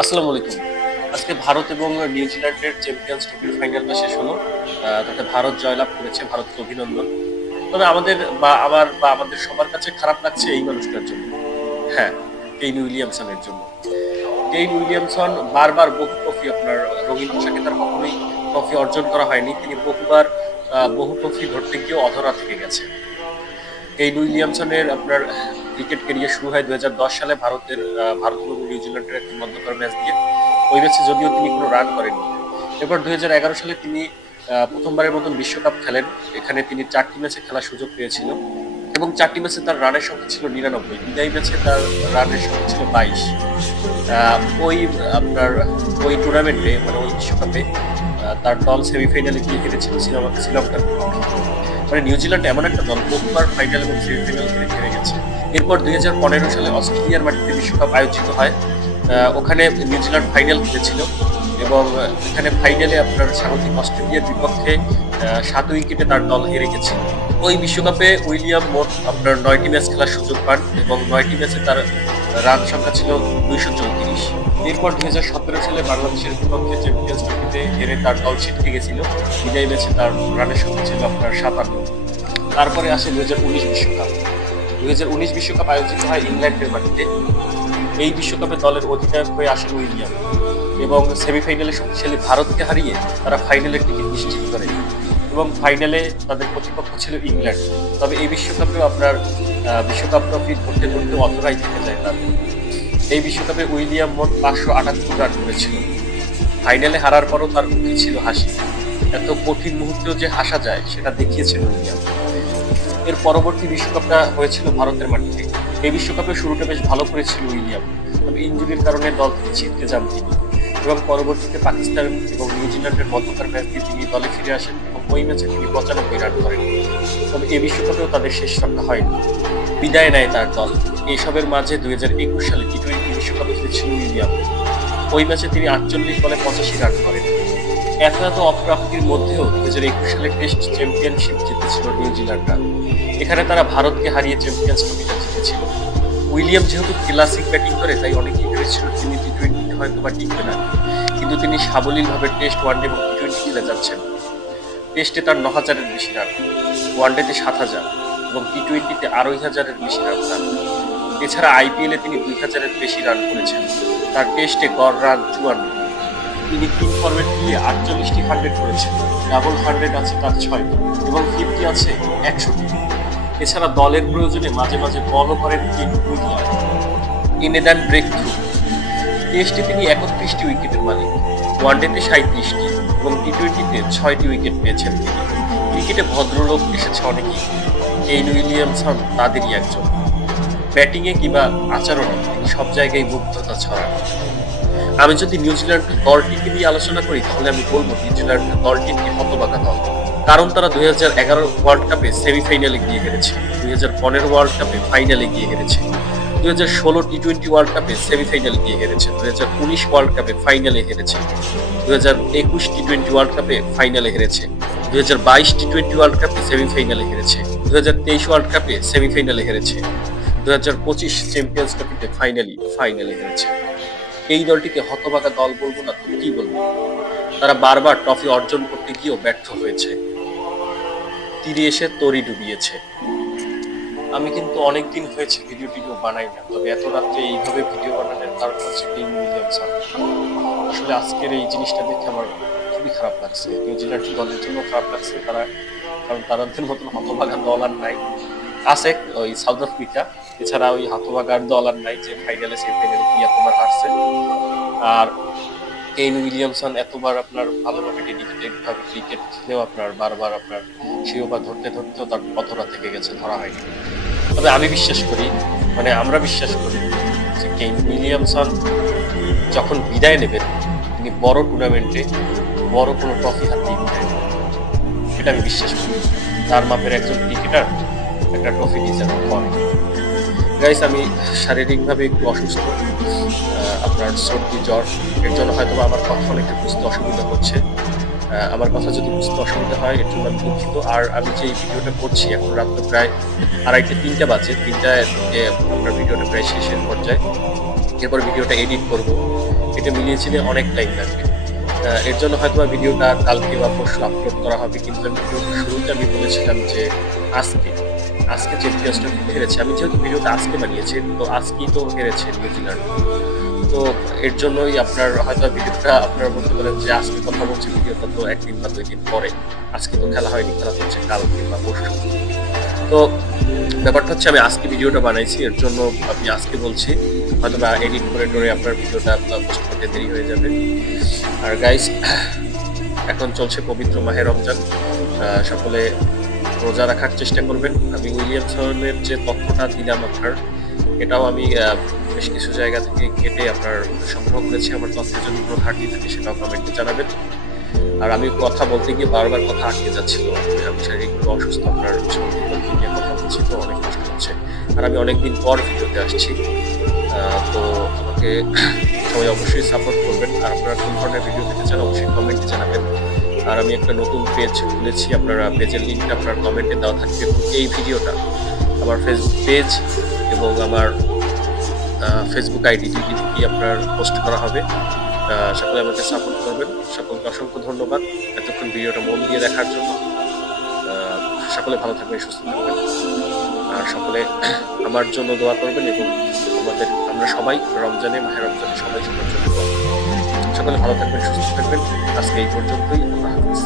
আসসালামু আলাইকুম। আজকে ভারত এবং নিউজিল্যান্ডের চ্যাম্পিয়ন্স ট্রফির ফাইনালটা শেষ হলো। তাতে ভারত জয়লাভ করেছে, ভারতকে অভিনন্দন। তবে আমাদের সবার কাছে খারাপ লাগছে এই মানুষটার জন্য। হ্যাঁ, কেইন উইলিয়ামসনের জন্য। কেইন উইলিয়ামসন বারবার বহু ট্রফি আপনার রঙিন পোশাকে তার কখনোই ট্রফি অর্জন করা হয়নি। তিনি বহুবার বহু ট্রফি ধরতে গিয়েও অধরা থেকে গেছে। কেইন উইলিয়ামসনের আপনার ক্রিকেট ক্যারিয়ার শুরু হয় 2010 সালে ভারত এবং নিউজিল্যান্ডের একটি মধ্যকার ম্যাচ দিয়ে। ওই ম্যাচে যদিও তিনি কোনো রান করেননি। এরপর 2011 সালে তিনি প্রথমবারের মতন বিশ্বকাপ খেলেন। এখানে তিনি 4টি ম্যাচে খেলার সুযোগ পেয়েছিল এবং 4টি ম্যাচে তার রানের সংখ্যা ছিল 99। বিদায়ী ম্যাচে তার রানের সংখ্যা ছিল 22। ওই আপনার ওই টুর্নামেন্টে মানে ওই বিশ্বকাপে তার দল সেমিফাইনালে গিয়ে হেরেছিল শ্রীলঙ্কার বিপক্ষে। মানে নিউজিল্যান্ড এমন একটা দল বহুবার ফাইনাল এবং সেমিফাইনাল হেরে গেছে। এরপর 2015 সালে অস্ট্রেলিয়ার মাটিতে বিশ্বকাপ আয়োজিত হয়। ওখানে নিউজিল্যান্ড ফাইনাল খেলেছিল এবং এখানে ফাইনালে আপনার স্বাগতিক অস্ট্রেলিয়ার বিপক্ষে 7 উইকেটে তার দল হেরে গেছে। ওই বিশ্বকাপে উইলিয়াম মোট আপনার 9টি ম্যাচ খেলার সুযোগ পান এবং 9টি ম্যাচে তার রান সংখ্যা ছিল 234। এরপর 2017 সালে বাংলাদেশের বিপক্ষে চ্যাম্পিয়ন্স ট্রফিতে হেরে তার দল ছিটকে গেছিল। বিদায়ী ম্যাচে তার রানের সংখ্যা ছিল আপনার 57। তারপরে আসে 2019 বিশ্বকাপ। 2019 বিশ্বকাপ আয়োজিত হয় ইংল্যান্ডের মাটিতে। এই বিশ্বকাপে দলের অধিনায়ক হয়ে আসেন উইলিয়াম এবং সেমিফাইনালে শক্তিশালী ভারতকে হারিয়ে তারা ফাইনালের টিকিট নিশ্চিত করে এবং ফাইনালে তাদের প্রতিপক্ষ ছিল ইংল্যান্ড। তবে এই বিশ্বকাপেও আপনার বিশ্বকাপ ট্রফি ধরতে ধরতে অধরাই থেকে যায় তার। এই বিশ্বকাপে উইলিয়াম মোট 578 রান করেছিল। ফাইনালে হারার পরও তার মুখে ছিল হাসি। এত কঠিন মুহূর্তেও যে হাসা যায় সেটা দেখিয়েছেন উইলিয়াম। এর পরবর্তী বিশ্বকাপটা হয়েছিল ভারতের মাটিতে। এই বিশ্বকাপে শুরুটা বেশ ভালো করেছিল উইলিয়াম, তবে ইনজুরির কারণে দল থেকে ছিটকে যান তিনি এবং পরবর্তীতে পাকিস্তান এবং নিউজিল্যান্ডের মধ্যকার ম্যাচ দিয়ে তিনি দলে ফিরে আসেন এবং ওই ম্যাচে তিনি 95 রান করেন। তবে এই বিশ্বকাপেও তাদের শেষ রক্ষা হয়নি, বিদায় নেয় তার দল। এইসবের মাঝে 2021 সালে টি-20 বিশ্বকাপে খেলেছিল উইলিয়াম। ওই ম্যাচে তিনি 48 বলে 85 রান করেন। এত অপ্রাপ্তির মধ্যেও 2021 সালে টেস্ট চ্যাম্পিয়নশিপ জিতেছিল নিউজিল্যান্ডরা। এখানে তারা ভারতকে হারিয়ে চ্যাম্পিয়ন্স ট্রফিটা জিতেছিল। উইলিয়াম যেহেতু ক্লাসিক ব্যাটিং করে তাই অনেকেই ভেবেছিল তিনি টি-20তে হয়তো বা টিকবে না, কিন্তু তিনি সাবলীলভাবে টেস্ট, ওয়ানডে এবং টি-20 খেলে যাচ্ছেন। টেস্টে তার 9,000-এর বেশি রান, ওয়ানডেতে 7,000 এবং টি-20তে 2,500-এর বেশি রান তার। এছাড়া আইপিএলে তিনি 2,000-এর বেশি রান করেছেন। তার টেস্টে গড় রান 54। তিনি 3 ফরম্যাট দিয়ে 48টি 100 করেছেন। ডাবল 100 আছে তার 6টি এবং 50 আছে 100টি। এছাড়া দলের প্রয়োজনে মাঝে মাঝে বলও করেন কেইন উইলিয়াম। এনে দেন ব্রেক থ্রু। টেস্টে তিনি 31টি উইকেটের মালিক, ওয়ানডেতে 37টি এবং টি-20তে 6টি উইকেট পেয়েছেন তিনি। ক্রিকেটে ভদ্রলোক এসেছে অনেকেই, কেইন উইলিয়ামসন তাদেরই একজন। ব্যাটিংয়ে কিংবা আচরণে তিনি সব জায়গায় মুগ্ধতা ছড়ান। আমি যদি নিউজিল্যান্ড দলটিকে নিয়ে আলোচনা করি তাহলে আমি বলবো নিউজিল্যান্ড দলটি একটি হতবাকা দল। কারণ তারা 2011 ওয়ার্ল্ড কাপে সেমিফাইনালে গিয়ে হেরেছে, 2015 ওয়ার্ল্ড কাপে ফাইনালে গিয়ে হেরেছে, 2016 টি-20 ওয়ার্ল্ড কাপে সেমিফাইনালে গিয়ে হেরেছে, 2019 ওয়ার্ল্ড কাপে ফাইনালে হেরেছে, 2021 টি-20 ওয়ার্ল্ড কাপে ফাইনালে হেরেছে, 2022 টি-20 ওয়ার্ল্ড কাপে সেমিফাইনালে হেরেছে, 2023 ওয়ার্ল্ড কাপে সেমিফাইনালে হেরেছে, 2025 চ্যাম্পিয়ন্স ট্রফিতে ফাইনালে হেরেছে। এই দলটিকে হতভাগা দল বলবো না তো কি বলবো? তারা বারবার ট্রফি অর্জন করতে গিয়েও ব্যর্থ হয়েছে, তীরে এসে তরি ডুবিয়েছে। আমি কিন্তু অনেকদিন হয়েছে ভিডিও বানাই না, তবে এত রাত্রে এইভাবে ভিডিও বানানোর কারণ হচ্ছে কেইন উইলিয়ামসন। আসলে আজকের এই জিনিসটা দেখে আমার খুবই খারাপ লাগছে, নিউজিল্যান্ড দলের জন্য খারাপ লাগছে। কারণ তাদের মতন হতভাগা দল আর নাই। আছে ওই সাউথ আফ্রিকা, এছাড়া ওই হতভাগার দল আর নাই যে ফাইনালে সেমিফাইনালে গিয়ে এতবার হারছে। আর কেইন উইলিয়ামসন এতবার আপনার ভালোভাবে ডেডিকেটেড ভাবে ক্রিকেট খেলেও আপনার বারবার আপনার শিরোপা ধরতেও তার অধরা থেকে গেছে, ধরা হয়নি। তবে আমি বিশ্বাস করি, মানে আমরা বিশ্বাস করি যে কেইন উইলিয়ামসন যখন বিদায় নেবেন তিনি বড় টুর্নামেন্টে বড় কোনো ট্রফি হাতে বিদায় নেবেন, এটা আমি বিশ্বাস করি। তার মাপের একজন ক্রিকেটার একটা ট্রফি ডিজার্ভ করে। গাইস, আমি শারীরিকভাবে একটু অসুস্থ, আপনার সর্দি জ্বর, এর জন্য হয়তো আমার কথা অনেকটা বুঝতে অসুবিধা হচ্ছে। আমার কথা যদি বুঝতে অসুবিধা হয় এর জন্য আমি দুঃখিত। আর আমি যে এই ভিডিওটা করছি এখন রাত প্রায় 2:30-3টা বাজে, 3টায় আপনার ভিডিওটা প্রায় শেষের পর্যায়ে। এরপর ভিডিওটা এডিট করব, এটা মিলিয়ে অনেক টাইম লাগবে। এর জন্য হয়তো ভিডিওটা কালকে বা পরশু আপলোড করা হবে, কিন্তু ভিডিওর শুরুতে আমি বলেছিলাম যে আজকে চ্যাম্পিয়ন্স ট্রফি হেরেছে। আমি যেহেতু ভিডিওটা আজকে বানিয়েছি, তো আজকেই তো হেরেছে নিউজিল্যান্ড। তো এর জন্যই আপনার হয়তো ভিডিওটা আপনারা বলতে পারেন যে আজকে কথা বলছি, ভিডিওটা তো 1 দিন বা 2 দিন পরে, আজকে তো খেলা হয়নি, খেলা হচ্ছে কালকে বা পরশু। তো ব্যাপারটা হচ্ছে আমি আজকে ভিডিওটা বানাইছি, এর জন্য আমি আজকে বলছি, হয়তো বা এডিট করে টোরে আপনার ভিডিওটা পোস্ট করতে দেরি হয়ে যাবে। আর গাইস, এখন চলছে পবিত্র মাহে রমজান, সকলে রোজা রাখার চেষ্টা করবেন। আমি উইলিয়ামসনের যে তথ্যটা দিলাম আপনার, এটাও আমি বেশ কিছু জায়গা থেকে কেটে আপনার সংগ্রহ করেছি। আমার তথ্যের যদি কোনো ঘাটতি থাকে সেটাও কমেন্টে জানাবেন। আর আমি কথা বলতে গিয়ে বারবার কথা আটকে যাচ্ছিল, আমি শারীরিকভাবে অসুস্থ, আপনার নিয়ে কথা বলছি তো অনেক কষ্ট হচ্ছে। আর আমি অনেকদিন পর ভিডিওতে আসছি, তো আমাকে সবাই অবশ্যই সাপোর্ট করবেন। আর আপনারা কোন ধরনের ভিডিও দেখতে চান অবশ্যই কমেন্টে জানাবেন। আর আমি একটা নতুন পেজ খুলেছি, আপনারা পেজের লিঙ্কটা আপনার কমেন্টে দেওয়া থাকবে, এবং এই ভিডিওটা আমার ফেসবুক পেজ এবং আমার ফেসবুক আইডি দুটি আপনার পোস্ট করা হবে। সকলে আমাকে সাপোর্ট করবেন। সকলকে অসংখ্য ধন্যবাদ এতক্ষণ ভিডিওটা মন দিয়ে দেখার জন্য। সকলে ভালো থাকবেন, সুস্থ থাকবেন, আর সকলে আমার জন্য দোয়া করবেন, এবং আমরা সবাই মাহে রমজানে সবাই সবার জন্য দোয়া করবেন। সকলে ভালো থাকবেন, সুস্থ থাকবেন। আজকে এই পর্যন্তই। আল্লাহ হাফেজ।